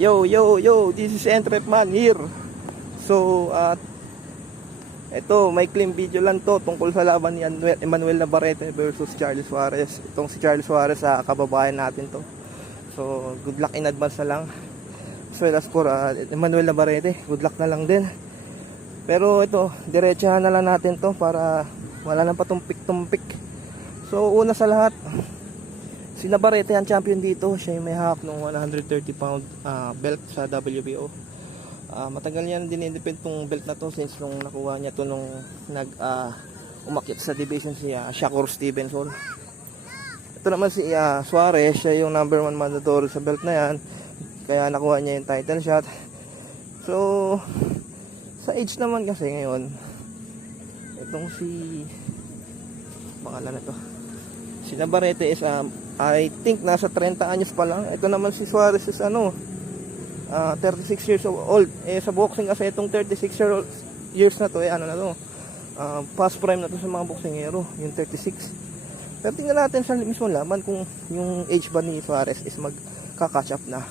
Yo, yo, yo, this is Entrep Man here. So, ito, may clean video lang to tungkol sa laban ni Emmanuel Navarrete versus Charles Suarez. Itong si Charles Suarez, kababayan natin to. So, good luck in advance na lang. As well as for Emmanuel Navarrete, good luck na lang din. Pero ito, diretsahan na lang natin to para wala nang patumpik-tumpik. So, una sa lahat, si Navarrete ang champion dito. Siya yung may hawak ng 130 pound belt sa WBO. Matagal yan dinidepend tong belt na to since nung nakuha niya to nung umakyat sa division si Shakur Stevenson. Ito naman si Suarez, siya yung number 1 mandatory sa belt na yan, kaya nakuha niya yung title shot. So sa age naman kasi ngayon, itong si pangalan na to, si Navarrete is I think nasa 30 anyos pa lang. Ito naman si Suarez is 36 years old. Sa boxing kasi itong 36 years na to, past prime na to sa mga boxingero, yung 36. Pero tingnan natin sa mismo laban kung yung age ba ni Suarez is magka-catch up na.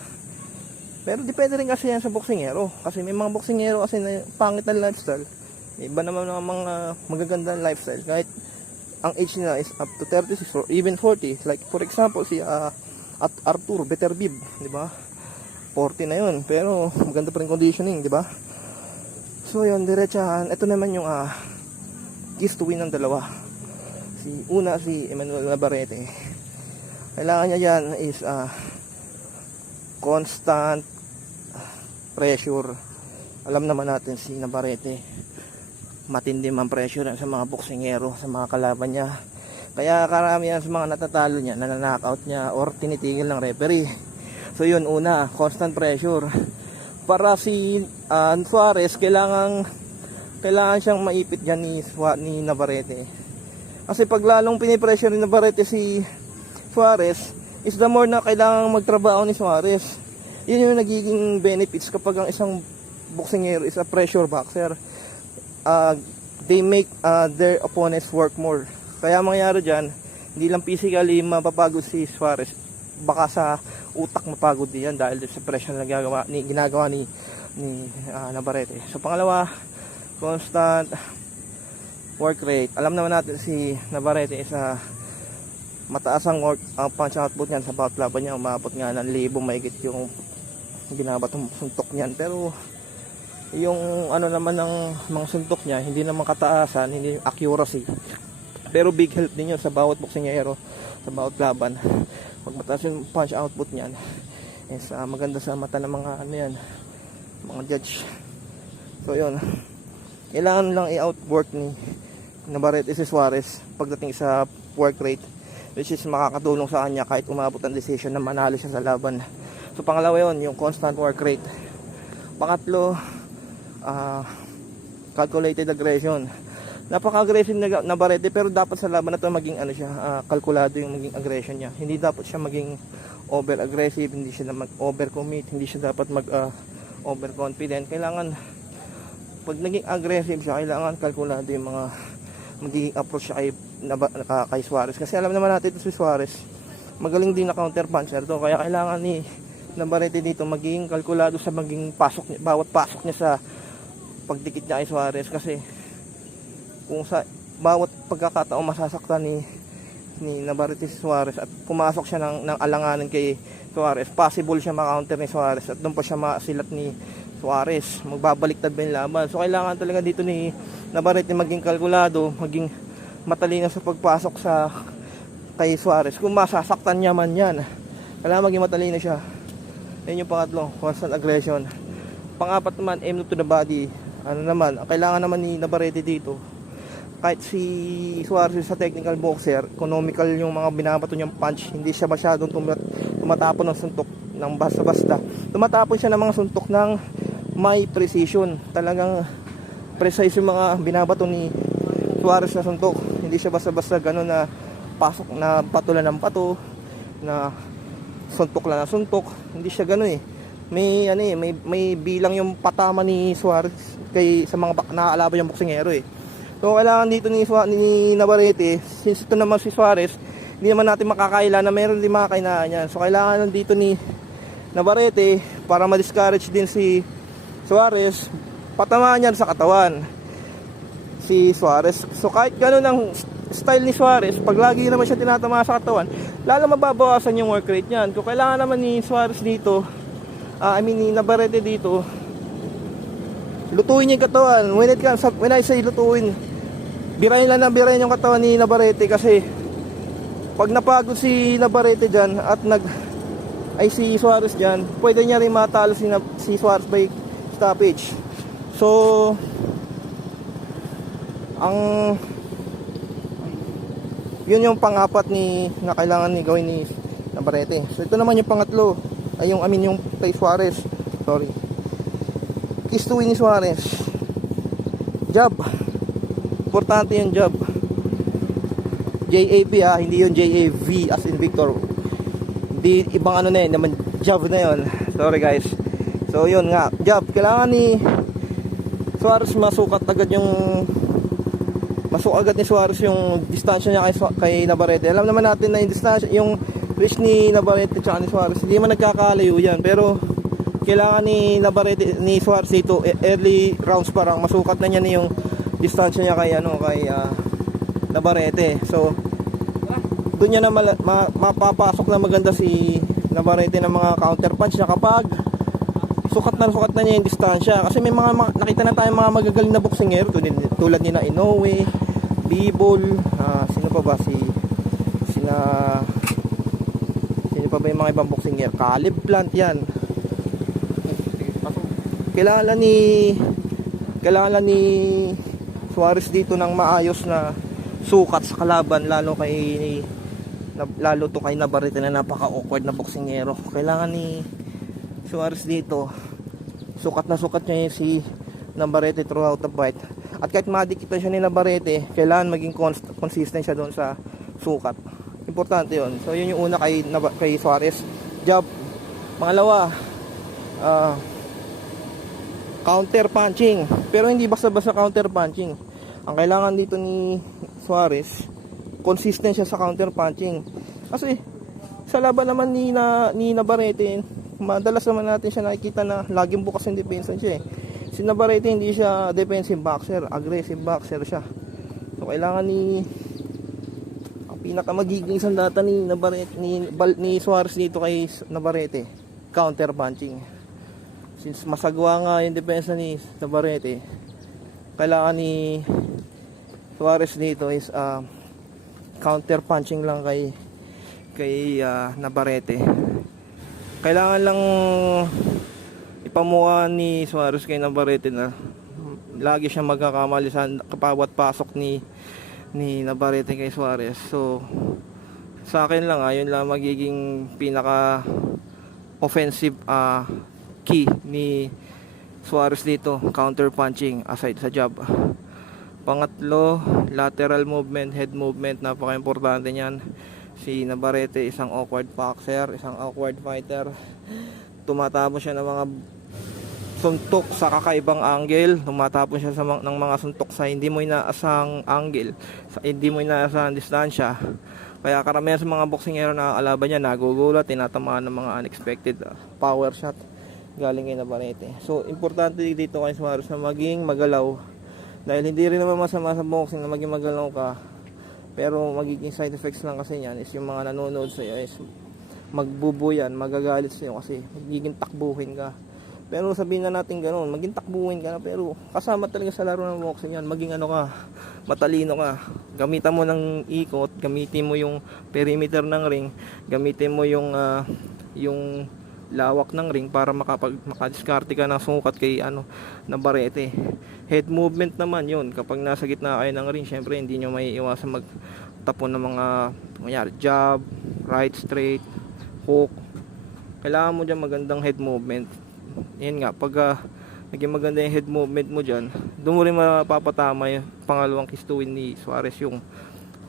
Pero depende rin kasi yan sa boxingero, kasi may mga boxingero kasi na pangit na lifestyle, iba naman ng mga magagandang lifestyle kahit ang age nila is up to 36 or even 40. Like for example si Arthur Beterbiev, di ba? 40 na yun, pero maganda pa rin conditioning, di ba? So yun, diretsahan. Ito naman yung keys to win ng dalawa. Si Emmanuel Navarrete. Kailangan niya dyan is constant pressure. Alam naman natin si Navarrete, matindi man pressure sa mga boksingero, sa mga kalaban niya. Kaya karamihan sa mga natatalo niya, nananockout niya or tinitigil ng referee. So yun, una, constant pressure. Para si Suarez, kailangan siyang maipit dyan ni Navarrete. Kasi pag lalong pinipressure ni Navarrete si Suarez, is the more na kailangan magtrabaho ni Suarez. Yun yung nagiging benefits kapag ang isang boxingero is a pressure boxer. They make their opponents work more. Kaya mangyayari dyan, hindi lang physically mapapagod si Suarez, baka sa utak mapagod din yan dahil sa pressure na ginagawa ni Navarrete. So pangalawa, constant work rate. Alam naman natin si Navarrete is mataas ang punch output niyan sa bawat laban niya. Umabot nga ng 1,000 mahigit yung ginabatong suntok niyan. Pero yung naman ng mga suntok niya, hindi naman kataasan, hindi yung accuracy. Pero big help din yun sa bawat boksingero, sa bawat laban. Pag mataas yung punch output niyan, is maganda sa mata ng mga mga judge. So yun, kailangan lang i-outwork ni Navarrete si Suarez pagdating sa work rate, which is makakatulong sa kanya kahit umabot ang decision na manalo siya sa laban. So pangalawa yun, yung constant work rate. Pangatlo, calculated aggression. Napaka-aggressive na Navarrete, pero dapat sa laban na to maging kalkulado yung maging aggression niya. Hindi dapat siya maging over-aggressive, hindi siya mag-overcommit, hindi siya dapat mag-overconfident. Kailangan, pag naging aggressive siya, kailangan kalkulado yung mga magiging approach siya kay Suarez. Kasi alam naman natin ito si Suarez, magaling din na counter puncher to. Kaya kailangan ni Navarrete dito magiging kalkulado sa maging pasok niya, bawat pasok niya sa pagdikit niya kay Suarez. Kasi kung sa bawat pagkakataon masasaktan ni Navarrete si Suarez at pumasok siya ng alanganin kay Suarez, possible siya ma-counter ni Suarez at doon pa siya masilat ni Suarez, magbabaliktad ba yung laban. So kailangan talaga dito ni Navarrete maging kalkulado, maging matalino sa pagpasok kay Suarez. Kung masasaktan niya man yan, kailangan maging matalino siya. Yan yung pangatlo, constant aggression. Pangapat naman, aim to the body. Kailangan naman ni Navarrete dito, kahit si Suarez sa technical boxer, economical yung mga binabato niyang punch, hindi siya masyadong tumatapon ng suntok ng basta-basta. Tumatapon siya ng mga suntok ng may precision. Talagang precise yung mga binabato ni Suarez na suntok. Hindi siya basta-basta gano'n na pasok na patulan ng pato, na suntok lang na suntok. Hindi siya gano'n eh. May bilang yung patama ni Suarez sa mga nakakalaban yung boksingero eh. So kailangan dito ni Navarrete, since ito naman si Suarez, hindi naman natin makakaila na meron din mga kainaan yan. So kailangan dito ni Navarrete para ma-discourage din si Suarez, patamaan niya sa katawan si Suarez. So kahit gano'n ang style ni Suarez, pag lagi naman siya tinatama sa katawan, lalo mababawasan yung work rate niyan. Kung kailangan naman ni Suarez dito, ni Navarrete dito, lutuin niya yung katawan. When I say lutuin, birayin lang ng birayin yung katawan ni Navarrete, kasi pag napagod si Navarrete dyan at si Suarez dyan, pwede niya rin matalo si Suarez by stoppage. So yun yung pang-apat na kailangan ni gawin ni Navarrete. So ito naman yung pangatlo, yung kay Suarez. Sorry. Keys to win ni Suarez. Jab. Importante yung jab. JAB hindi yung JAV as in Victor. Hindi, ibang ano na yun, naman jab na yun. Sorry guys. So yun nga, jab. Kailangan ni Suarez masukat agad ni Suarez yung distansya niya kay Navarrete. Alam naman natin na yung distansya, yung reach ni Navarrete at ni Suarez, hindi man nagkakalayo yan. Pero kailangan ni Suarez dito, early rounds parang masukat na niya yung distansya niya kay Navarrete. So doon niya na mapapasok na maganda si Navarrete ng mga counter punch niya kapag sukat na niya yung distansya. Kasi may nakita na tayong mga magagaling na boxingero tulad ni na Inoue, Bivol, sino pa ba sino pa ba yung mga ibang boxingero, Caleb Plant yan. Kailangan ni Suarez dito ng maayos na sukat sa kalaban, lalo kay Navarrete na napaka-awkward na boksingero. Kailangan ni Suarez dito sukat niya si Navarrete throughout the fight. At kahit madikita siya ni Navarrete, kailangan maging consistent siya doon sa sukat. Importante yun. So yun yung una kay Suarez, jab. Pangalawa, counter punching. Pero hindi basta-basta counter punching. Ang kailangan dito ni Suarez, consistent siya sa counter punching. Kasi sa laban naman ni Navarrete, madalas naman natin siya nakikita na laging bukas yung depensa siya. Si Navarrete hindi siya defensive boxer, aggressive boxer siya. So kailangan ang pinaka magiging sandata ni Navarrete, ni Suarez dito kay Navarrete, counter punching. Since masagwa nga yung depensa ni Navarrete, kailangan ni Suarez dito is counter punching lang kay Navarrete. Kailangan lang ipamukha ni Suarez kay Navarrete na lagi siyang magkakamali sa bawat pasok ni Navarrete kay Suarez. So sa akin lang yun lang magiging pinaka offensive key ni Suarez dito, counter punching aside sa jab. Pangatlo, lateral movement, head movement, napaka-importante niyan. Si Navarrete isang awkward boxer, isang awkward fighter. Tumatapon siya ng mga suntok sa kakaibang angle, tumatapon siya ng mga suntok sa hindi mo inaasang angle, sa hindi mo inaasang distansya. Kaya karamihan sa mga boksingero na kalaban niya nagugulat, tinatamaan ng mga unexpected power shot galing kay Navarrete. So importante dito kay Suarez na maging magalaw, dahil hindi rin naman masama sa boxing na maging magalaw ka, pero magiging side effects lang kasi yan is yung mga nanonood sa iyo is magbubuyan, magagalit sa iyo kasi magiging takbuhin ka. Pero sabihin na natin ganoon, maging takbuhin ka na, pero kasama talaga sa laro ng boxing yan, maging matalino ka. Gamitan mo ng ikot, gamitin mo yung perimeter ng ring, gamitin mo yung lawak ng ring para makadiskarte ka ng sukat kay Navarrete. Head movement naman yun, kapag nasa gitna kayo ng ring, syempre hindi nyo may iwasan magtapon ng mga jab, right straight, hook. Kailangan mo dyan magandang head movement. Yan nga, pag naging maganda yung head movement mo dyan, doon mo rin mapapatama yung pangalawang keys to win ni Suarez, yung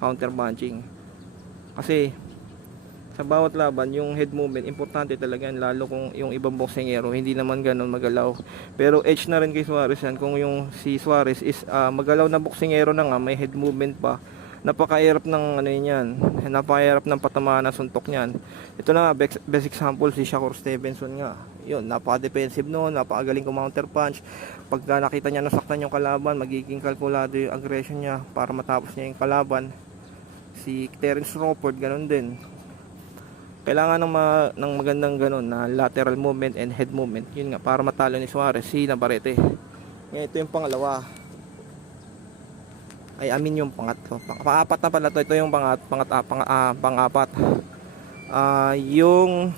counter punching. Kasi sa bawat laban, yung head movement importante talaga yan, lalo kung yung ibang boksingero hindi naman ganun magalaw. Pero edge na rin kay Suarez yan kung yung si Suarez is magalaw na boksingero na nga, may head movement pa, napakahirap ng ano yan, napakahirap ng patamaan ng suntok niyan. Ito na nga, best example si Shakur Stevenson nga. Yun, napaka-defensive noon, napakagaling counter punch. Pagka nakita niya nasaktan yung kalaban, magiging kalkulado yung aggression niya para matapos niya yung kalaban. Si Terence Crawford ganun din. Kailangan ng magandang ganun na lateral movement and head movement. Yun nga, para matalo ni Suarez si Navarrete. Ngayon, ito yung pangalawa. Yung pangatlo. Pang-apat na pala to. Ito yung pang-apat. Yung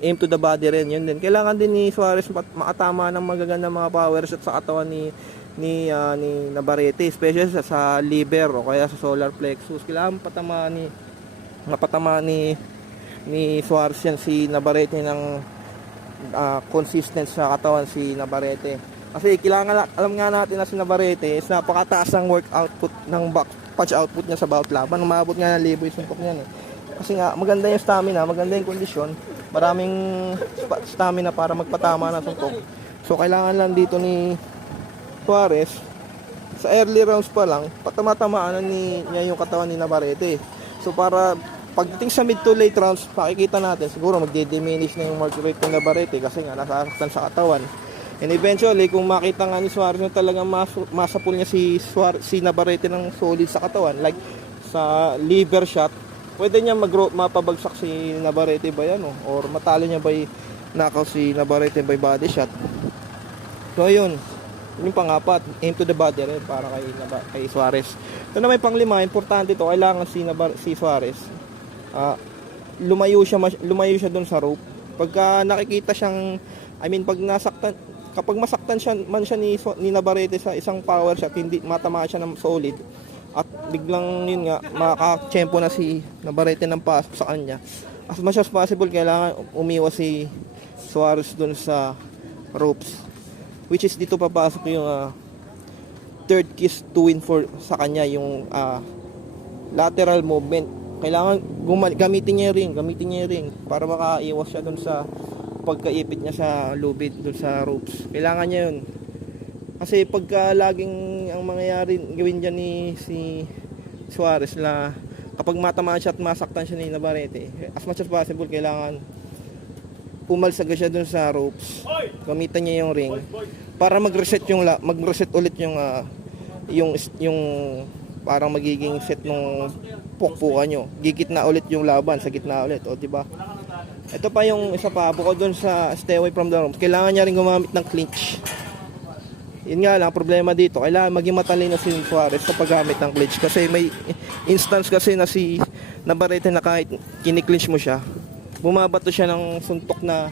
aim to the body rin. Yun din. Kailangan din ni Suarez makatama ng magagandang mga power shot sa katawan ni Navarrete, especially sa liver o kaya sa solar plexus. Kailangan mapatamaan ni Suarez yan si Navarrete ng consistent sa katawan si Navarrete. Kasi kailangan, alam nga natin na si Navarrete is napakataas ng work output ng punch output niya sa bawat laban. Umabot nga ng libo yung suntok niyan eh. Kasi nga maganda yung stamina, maganda yung kondisyon, maraming stamina para magpatama ng suntok. So kailangan lang dito ni Suarez sa early rounds pa lang patama-tamaan niya yung katawan ni Navarrete. So para pagdating sa mid to late rounds, makikita natin siguro magdi-diminish na yung work rate ng Navarrete kasi nga nasasaktan sa katawan. And eventually, kung makita nga ni Suarez na talagang masapul niya si Navarrete ng solid sa katawan, like sa liver shot, pwede niya mapabagsak si Navarrete by or matalo niya by knockout si Navarrete by body shot. So yun, yung pang-apat, aim to the body rin para kay Suarez. Ito na may pang-lima, importante to, kailangan si Suarez lumayo siya dun sa rope. Pagka nakikita siyang, kapag masaktan siya ni Navarrete sa isang power shot, hindi matamaan siya ng solid at biglang yun nga makakachempo na si Navarrete ng pasok sa kanya, as much as possible kailangan umiwas si Suarez dun sa ropes, which is dito papasok yung third kiss to win for sa kanya, yung lateral movement. Kailangan gamitin niya yung ring para makaiwas siya dun sa pagkaipit niya sa lubid dun sa ropes. Kailangan niya yun. Kasi pagka laging ang mangyayari gawin dyan ni si Suarez na kapag matamaan siya at masaktan siya ni Navarrete, as much as possible kailangan pumalsaga siya dun sa ropes. Gamitan niya yung ring para mag-reset ulit yung parang magiging set nung pukpukan nyo. Gigitna ulit yung laban sa gitna ulit, o diba? Ito pa yung isa pa, bukod doon sa stay away from the ropes, kailangan niya rin gumamit ng clinch. Yun nga lang, problema dito, kailangan maging matalino si Suarez sa paggamit ng clinch. Kasi may instance kasi na si Navarrete na kahit kiniklinch mo siya, bumabato siya ng suntok na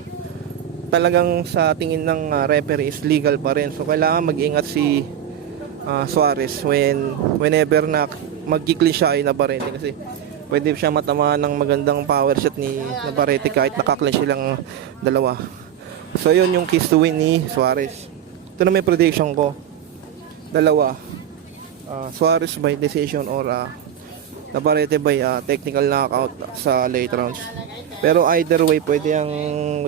talagang sa tingin ng referee is legal pa rin. So kailangan mag-ingat si Suarez whenever na mag-clinch siya ay Navarrete, kasi pwede siya matamaan ng magandang power shot ni Navarrete kahit nakaklinch silang dalawa. So yun yung keys to win ni Suarez. Ito na may prediction ko, dalawa, Suarez by decision or Navarrete by technical knockout sa late rounds. Pero either way pwede ang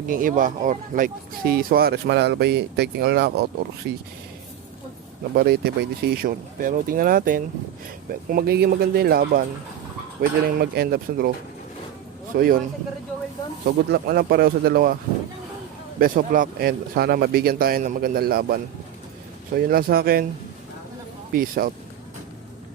maging iba, or like si Suarez manalo by technical knockout or si Navarrete by decision. Pero tingnan natin kung magiging maganda yung laban, pwede rin mag-end up sa draw. So yun, so good luck na lang pareho sa dalawa. Best of luck and sana mabigyan tayo ng magandang laban. So yun lang sa akin. Peace out.